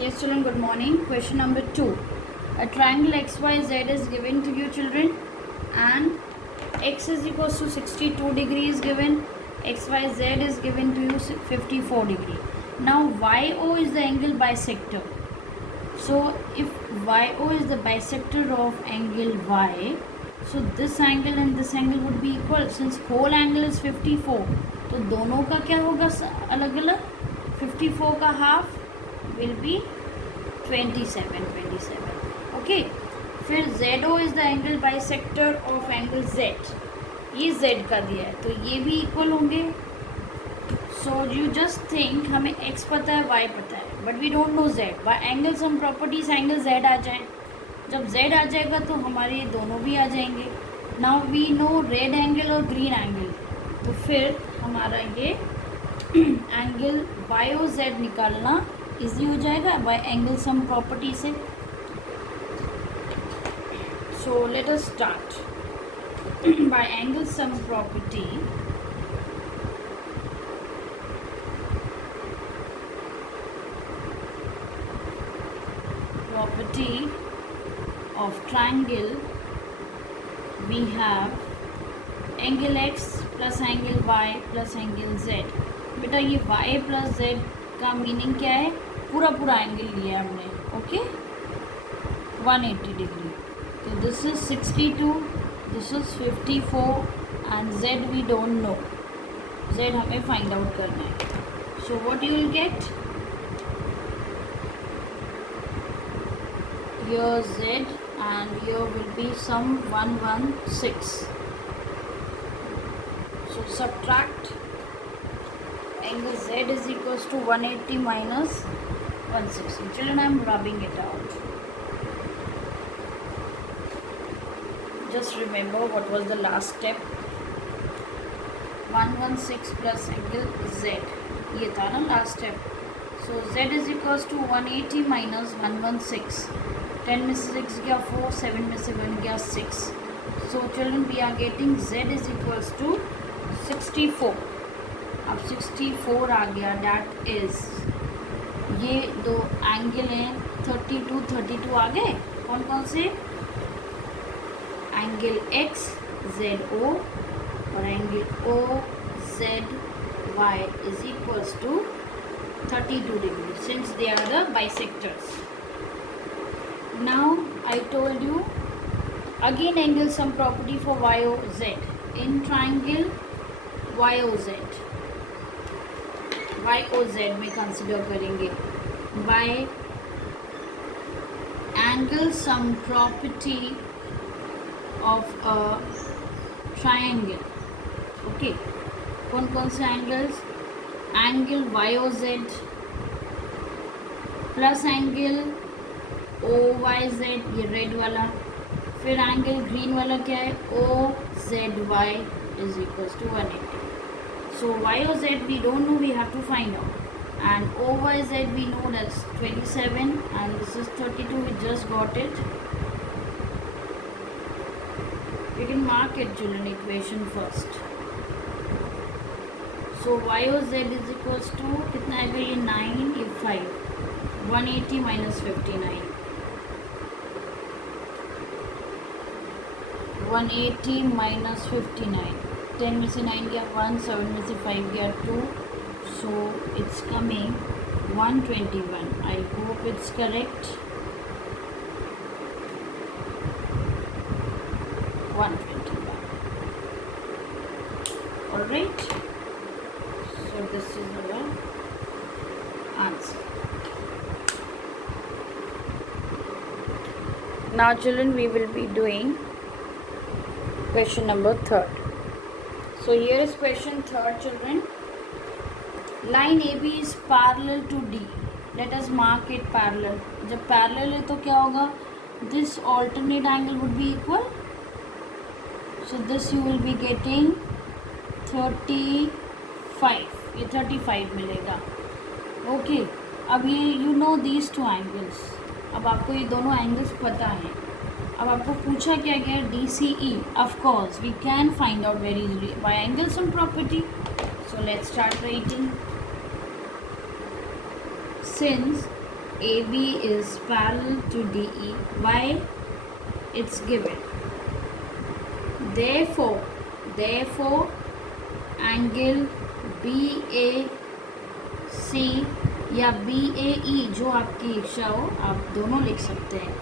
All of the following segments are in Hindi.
Yes, children, good morning. Question number 2. A triangle XYZ is given to you, children, and x is equals to 62 degree is given, XYZ is given to you 54 degree. Now YO is the angle bisector. So if YO is the bisector of angle Y, so this angle and this angle would be equal. Since whole angle is 54, तो दोनों का क्या होगा अलग अलग? 54 का हाफ will be 27. Okay. फिर ZO is the angle bisector of angle Z. ये Z का दिया है तो ये भी इक्वल होंगे. सो यू जस्ट थिंक हमें x पता है, y पता है, but we don't know z. By angle sum properties angle z आ जाए. जब z आ जाएगा तो हमारे ये दोनों भी आ जाएंगे. Now we know red angle और ग्रीन एंगल, तो फिर हमारा ये एंगल YOZ निकालना इजी हो जाएगा बाय एंगल सम प्रॉपर्टी से. So let us start by angle sum property. Property of triangle, we have angle x plus angle y plus angle z. बेटा ये y plus z का मीनिंग क्या है? पूरा एंगल लिया है हमने. Okay, 180 degree. तो this is 62, this is 54 and z we don't know. z हमें फाइंड आउट करना है. So what you will get? Here Z and here will be some 116. So subtract angle Z is equals to 180 minus 160. Children, I am rubbing it out. Just remember what was the last step. 116 plus angle Z. ये था ना last step. So Z is equals to 180 minus 116. 10 में से 6 गया 4, 7 में से 1 गया 6. So children we are getting Z is equals to 64. अब 64 आ गया. डैट इज ये दो एंगल हैं 32 आ गए. कौन कौन से? एंगल एक्स ZO और angle OZY is equals to 32 degree since they are the bisectors. Now I told you again angle sum property for YOZ. In triangle YOZ में consider करेंगे by angle sum property of a triangle. Okay, कौन कौन से angles? Angle YOZ plus angle OYZ, ये रेड वाला. फिर एंगल ग्रीन वाला क्या है? OZY is equals to 180. So YOZ we don't know, we have to find out. And OYZ we know that's 27 and this is 32. We just got it. You can mark it children equation first. So YOZ is equals to कितना आएगा? ये 9, ये 5. 180 माइनस 59. 180 minus 59. 10 में से 9 गया 1, 7 में से 5 गया 2. So it's coming 121. I hope it's correct. 121. Alright. So this is our answer. Now children, we will be doing question number 3rd. So here is question 3rd, children. Line AB is parallel to D. Let us mark it parallel. जब parallel है तो क्या होगा? This alternate angle would be equal. So this you will be getting 35. ये 35 मिलेगा. Okay. अब ये you know these two angles. अब आपको ये दोनों angles पता हैं. अब आपको पूछा क्या गया? DCE. Of course we can find out very easily by angle sum property. So let's start writing. Since AB is parallel to DE. Why? It's given. Therefore, angle BAC या BAE जो आपकी इच्छा हो आप दोनों लिख सकते हैं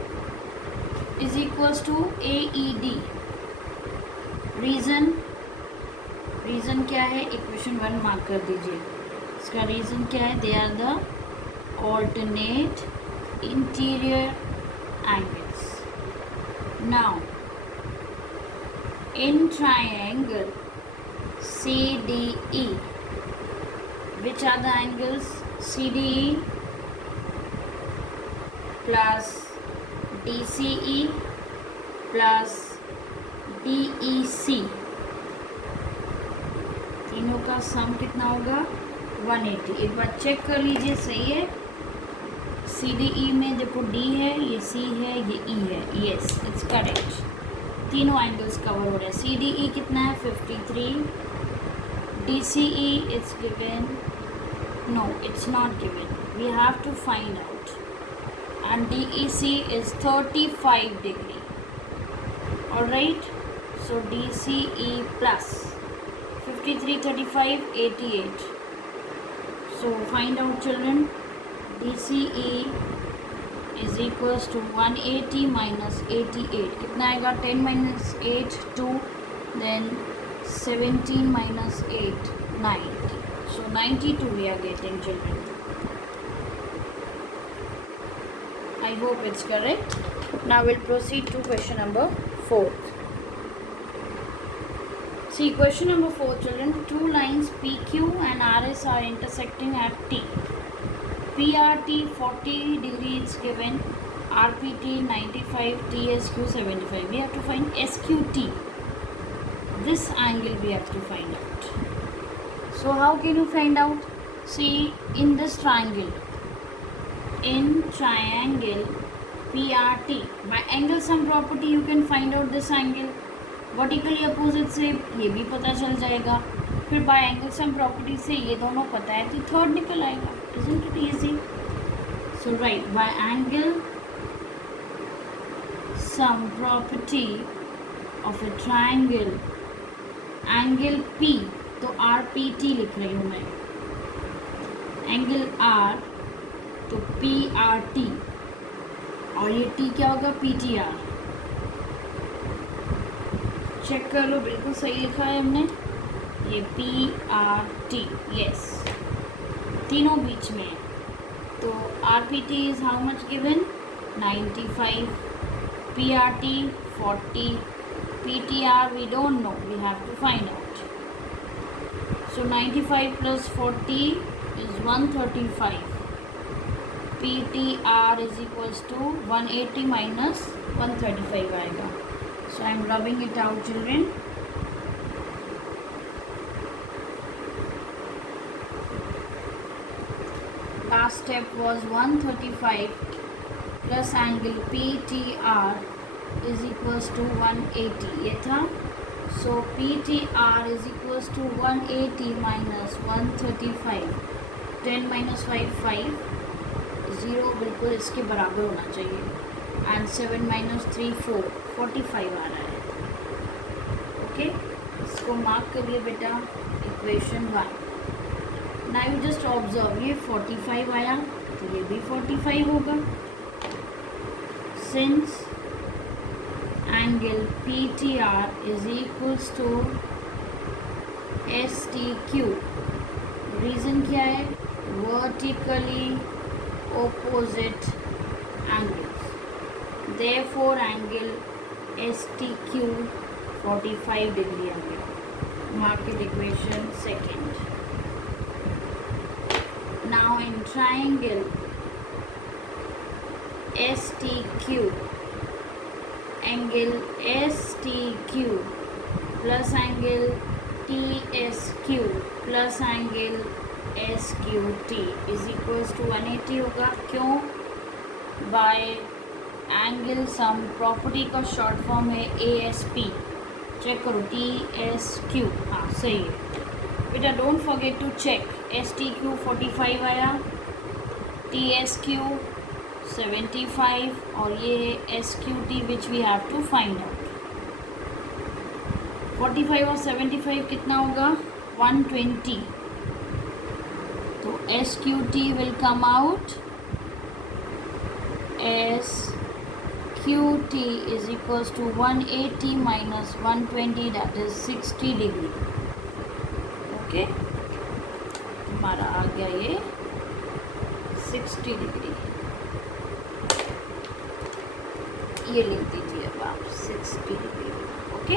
is equals to AED. Reason क्या है? इक्वेशन 1 मार्क कर दीजिए. इसका रीज़न क्या है? They are the alternate interior angles. Now in triangle CDE, which are the angles? CDE plus DCE plus DEC, तीनों का सम कितना होगा? 180. एक बार चेक कर लीजिए सही है. CDE में देखो D है, ये C है, ये E है. Yes, it's correct. तीनों एंगल्स कवर हो रहे हैं. CDE कितना है? 53. DCE it's given. No, it's not given. We have to find out. And DEC is 35 degree. Alright, so DCE plus 53, 35, 88. So find out children. DCE is equals to 180 minus 88. कितना आएगा? 10 minus 8 2, then 17 minus 8 9. So 92 we are getting children. I hope it's correct. Now we'll proceed to question number 4. See, question number 4 children. Two lines PQ and RS are intersecting at T. PRT 40 degree is given, RPT 95, TSQ 75. We have to find SQT. This angle we have to find out. So how can you find out? See, in this triangle, PRT, by angle sum property you can find out this angle. Vertically opposite से ये भी पता चल जाएगा. फिर बाय एंगल सम प्रॉपर्टी से ये दोनों पता है तो थर्ड निकल आएगा. Isn't it easy? So right, bye angle sum property of A triangle, angle P, तो RPT लिख रही हूँ मैं. एंगल R तो PRT, और ये T क्या होगा? PTR. चेक कर लो, बिल्कुल सही लिखा है हमने. ये PRT, यस, तीनों बीच में. तो RPT is how much given? 95, PRT 40, PTR we don't know, we have to find out. So 95 plus 40 is 135. PTR is equals to 180 minus 135 आएगा. So I am rubbing it out children. Last step was 135 plus angle PTR is equals to 180. ये था. So PTR is equals to 180 minus 135. 10 minus 5 5. 0 बिल्कुल इसके बराबर होना चाहिए. And 7 minus 3 4. 45 आ रहा है. ओके, इसको मार्क करिए बेटा. Equation 1. Now you just observe, ये 45 आया तो ये भी 45 होगा. Since angle PTR is equals to STQ. Reason क्या है? Vertically opposite angles. Therefore angle STQ 45 degree angle. Mark it equation 2nd. Now in triangle STQ, angle STQ plus angle TSQ plus angle SQT is equals to 180 होगा. क्यों? By एंगल सम प्रॉपर्टी का शॉर्ट फॉर्म है ASP. चेक करो, TSQ. हाँ सही है बेटा, don't forget to check. STQ 45 आया, टी एस क्यू 75 और ये S Q T which we have to find out. 45 और 75 कितना होगा 120. तो S Q T will come out S Q T is equals to 180 minus 120 that is 60 degree. Okay, हमारा आ गया ये 60 डिग्री. ये लिख दीजिए अब आप 60 डिग्री. ओके.